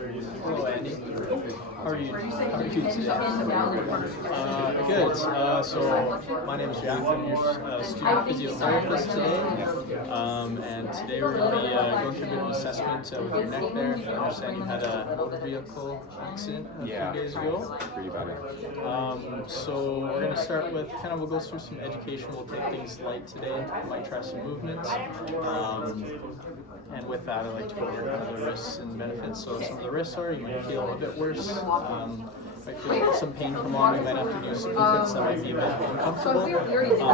Hello, Andy. How are you? How are you today? Good. So my name is Jack. I'm your student physiotherapist today, and today we're going to be going through a bit of an assessment with your neck there. I understand you had a motor vehicle accident a few days ago. Pretty bad. So we're going to start with we'll go through some education. We'll take things light today. Might try some movements. And with that, I like to go over kind of the risks and benefits. So some of the risks are you might feel a bit worse. Might feel some pain come on. You might have to do some movements that might be a bit uncomfortable.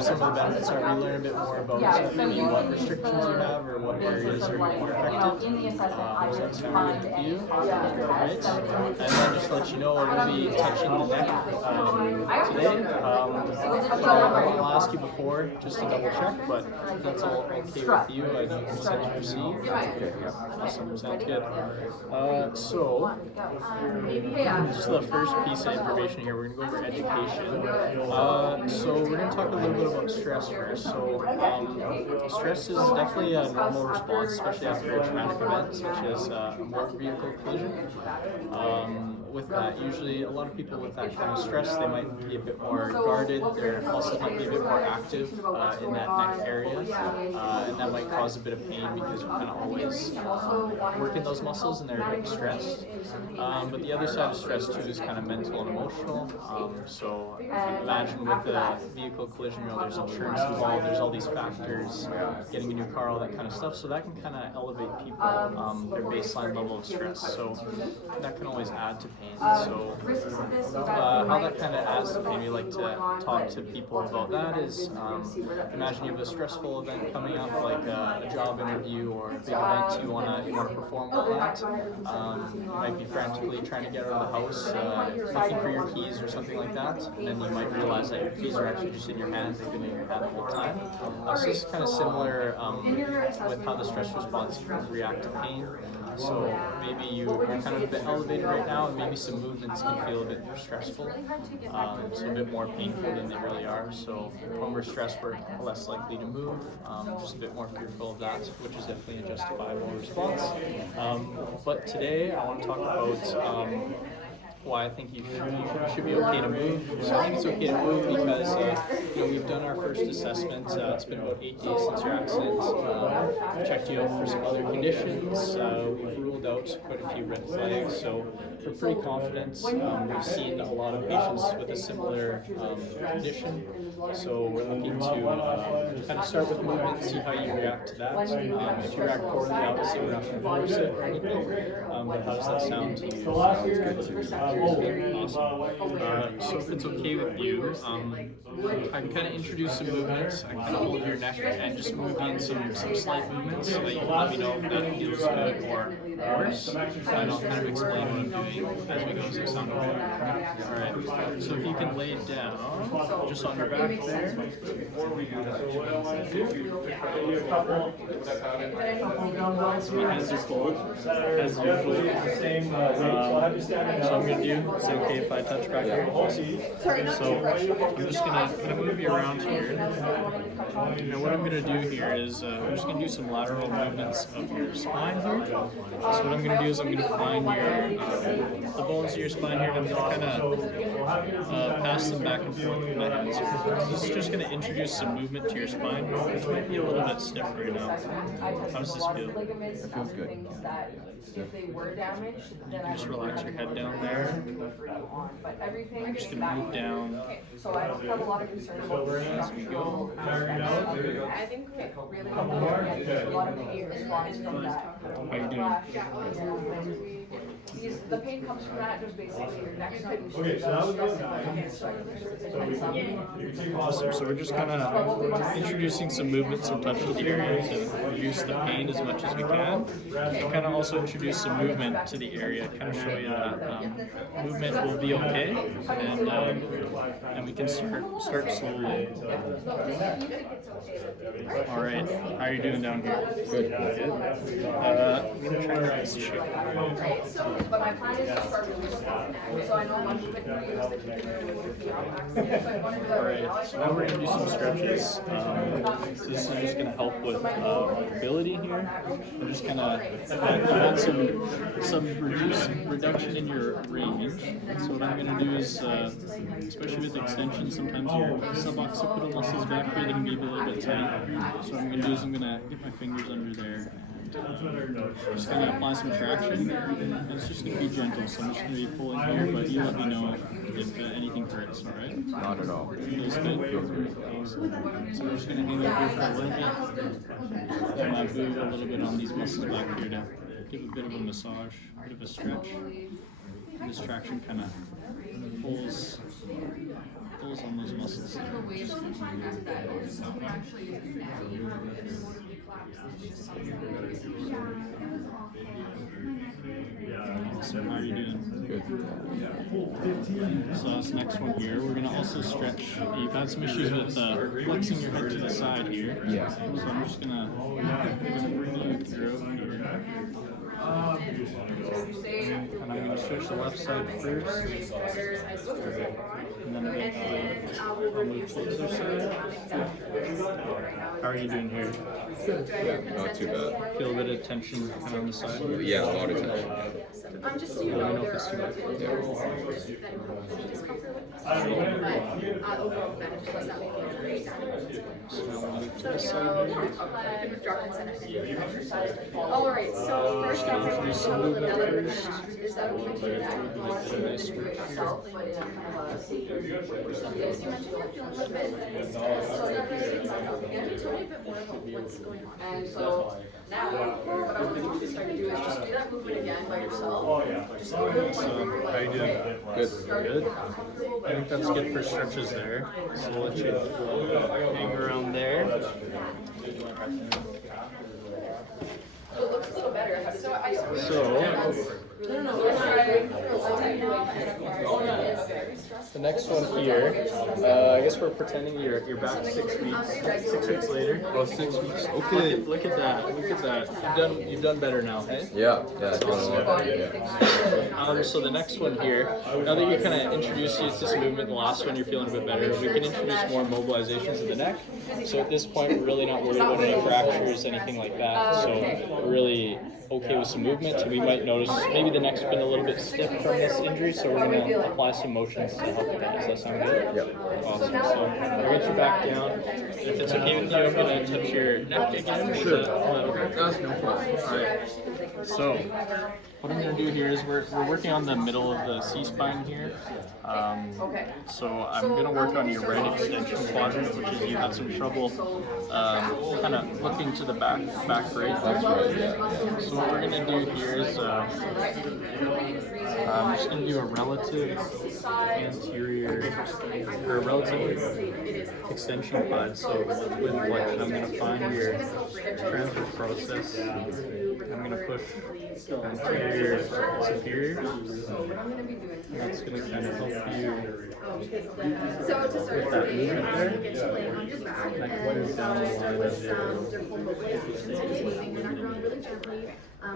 Some of the benefits are we learn a bit more about maybe what restrictions you have or what areas are more affected. So that's sound good with you. Right. And then just to let you know, we're going to be touching the neck today. I'll ask you before just to double check, but if that's all okay with you, I can consent to proceed. Awesome. Sounds good. So just the first piece of information here, we're going to go over education. So we're going to talk a little bit about stress first. So stress is definitely a normal response, especially after a traumatic event such as a motor vehicle collision. With that, usually a lot of people with that kind of stress, they might be a bit more guarded, their pulses might be a bit more active in that neck area, and that might cause a bit of pain because you're kind of always working those muscles and they're a bit stressed. But the other side of stress too is kind of mental and emotional. So imagine with a vehicle collision, there's insurance involved, there's all these factors, getting a new car, all that kind of stuff. So that can kind of elevate people, their baseline level of stress. So that can always add to pain. So how that kind of adds to pain, we like to talk to people about that is, imagine you have a stressful event coming up, like a job interview or a big event you want to perform well at. You might be frantically trying to get out of the house, looking for your keys or something like that, and then you might realize that your keys are actually just in your hand, they've been in your hand the whole time. So it's kind of similar with how the stress response can react to pain. So maybe you're kind of a bit elevated right now, and maybe some movements can feel a bit stressful, so a bit more painful than they really are. So when we're stressed, we're less likely to move, just a bit more fearful of that, which is definitely a justifiable response. But today I want to talk about why I think you should be okay to move. So I think it's okay to move because we've done our first assessment. It's been about 8 days since your accident. We've checked you out for some other conditions. We've ruled out quite a few red flags. So we're pretty confident. We've seen a lot of patients with a similar condition. So we're looking to kind of start with movement, see how you react to that. If you react poorly, obviously we're not going to force it or anything. But how does that sound to you? Sounds good to me. Awesome. So if it's okay with you, I can kind of introduce some movements. I kind of hold your neck and just move in some slight movements so that you can let me know if that feels good or worse. And I'll kind of explain what I'm doing as we go. Does that sound okay? Alright. So if you can lay it down, just on your back there. So my hands are cold, as usual. So I'm going to do, is it okay if I touch back here? So I'm just going to move you around here. And what I'm going to do here is I'm just going to do some lateral movements of your spine here. So what I'm going to do is I'm going to find your the bones of your spine here, and I'm going to kind of pass them back and forth with my hands here. So this is just going to introduce some movement to your spine, which might be a little bit stiff right now. How does this feel? It feels good. You can just relax your head down there. I'm just going to move down as we go. I think really a lot of pain response from that. How are you doing? The pain comes from that, just basically your neck. Awesome. So we're just kind of introducing some movements and touch to the area to reduce the pain as much as we can. And kind of also introduce some movement to the area, kind of show you that movement will be okay, and we can start slowly. All right. How are you doing down here? Good. I'm gonna try to raise the shape. but my plan is to start really strong. So I know one movement you use the computer with the accent. So I want to do that right now. So now we're going to do some stretches. So this is just going to help with mobility here. We're just going to add some reduction in your range. So what I'm going to do is, especially with extension, sometimes your suboccipital muscles back here, they can be a little bit tight. So what I'm going to do is I'm going to get my fingers under there. Just going to apply some traction, and it's just going to be gentle, so I'm just going to be pulling here, but you let me know if anything hurts, alright? Not at all. Feels good? So we're just going to hang out here for a little bit, and move a little bit on these muscles back here to give a bit of a massage, a bit of a stretch. This traction kind of pulls on those muscles. So how are you doing? Good. So this next one here, we're gonna also stretch. You've had some issues with flexing your head to the side here. Yeah. So I'm just gonna bring you through here. And I'm gonna switch the left side first. And then eventually I'll move to the other side. How are you doing here? Not too bad. Feel a bit of tension kind of on the side? Yeah, a lot of tension. Just so you know, there are discomfort with this, but overall benefits that we can create. All right, so first up, we're going to have a little bit of a is that okay? So you mentioned you're feeling a bit. So is that right? Can you tell me a bit more about what's going on? And so now, what I want you to start to do is just do that movement again by yourself. Just go to the point where you're How you doing? Good. I think that's good for stretches there. So we'll let you hang around there. it looks a little better. The next one here, I guess we're pretending you're back 6 weeks. 6 weeks later. Oh, 6 weeks. Okay. Look at that. You've done better now, hey? Yeah. It's going a lot better. Yeah. So the next one here, now that you kind of introduced you to this movement, the last one you're feeling a bit better, we can introduce more mobilizations of the neck. So at this point, we're really not worried about any fractures, anything like that. So we're really okay with some movement. And we might notice maybe the neck's been a little bit stiff from this injury, so we're going to apply some motions to help with that. Does that sound good? Yep. Awesome. So I'll get you back down. If it's okay with you, I'm going to touch your neck again. Sure. That's no problem. All right. So what I'm going to do here is we're working on the middle of the C-spine here. So I'm going to work on your right extension quadrant, which is you had some trouble kind of looking to the back right. That's right. Yeah. So what we're going to do here is I'm just going to do a relative anterior, or a relative extension pod. So with flexion, I'm going to find your transfer process. I'm going to push anterior superior. And that's going to kind of help you So to start with that today, movement there. get you laying on your back And I and can move down the start line with of your different mobilizations. So just moving your neck around really gently.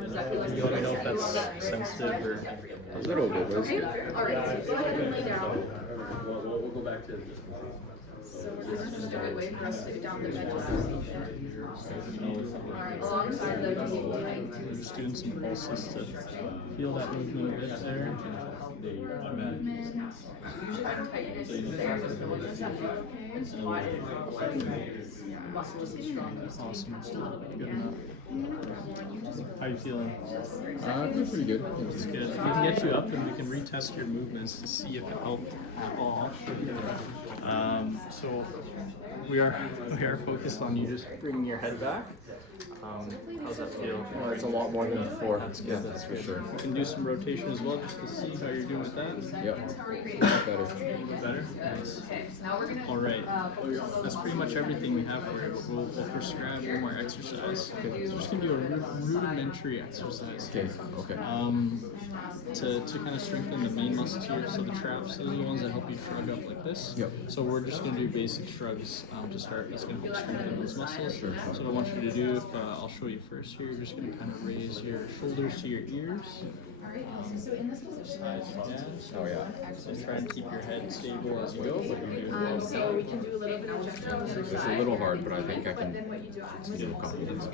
Does that feel like You want to know if that's sensitive or... A little bit, but it's okay? good. All right, so go ahead and lay down. We'll go back to... So this is a good way for us to get down the bed just a little bit. All right, alongside the just We're just doing some pulses to feel that movement a bit there. usually when tightness is there, does that feel okay? Muscles is strong. Awesome. Good enough. How are you feeling? I feel pretty good. It's good. We can get you up and we can retest your movements to see if it helped at all. So we are focused on you just bringing your head back. How's that feel? Well, it's a lot more than before. Yeah, that's for sure. We can do some rotation as well just to see how you're doing with that. Yep. Better. A little bit better? Nice. All right. That's pretty much everything we have for you. We'll prescribe one more exercise. Okay. So we're just going to do a rudimentary exercise. Okay. To kind of strengthen the main muscles here. So the traps, those are the ones that help you shrug up like this. Yep. So we're just going to do basic shrugs to start. It's going to help strengthen those muscles. Sure. So what I want you to do, if I'll show you first here, you're just going to kind of raise your shoulders to your ears. So in this position, Yeah. Oh yeah. So try and keep your head stable as you go, but you do so we can do a little bit of adjustment. It's a little hard, but I think I But can then what you do after get more confidence.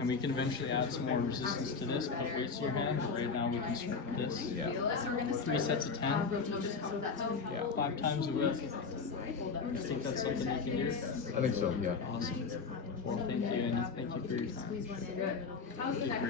And we can eventually add some more resistance to this, put weights in your hand, but right now we can start with this. Yeah. 3 sets of 10. Yeah, 5 times a week. I think that's something you can do. I think so, yeah. Awesome. Well, thank you, and thank you for your time. How's the neck?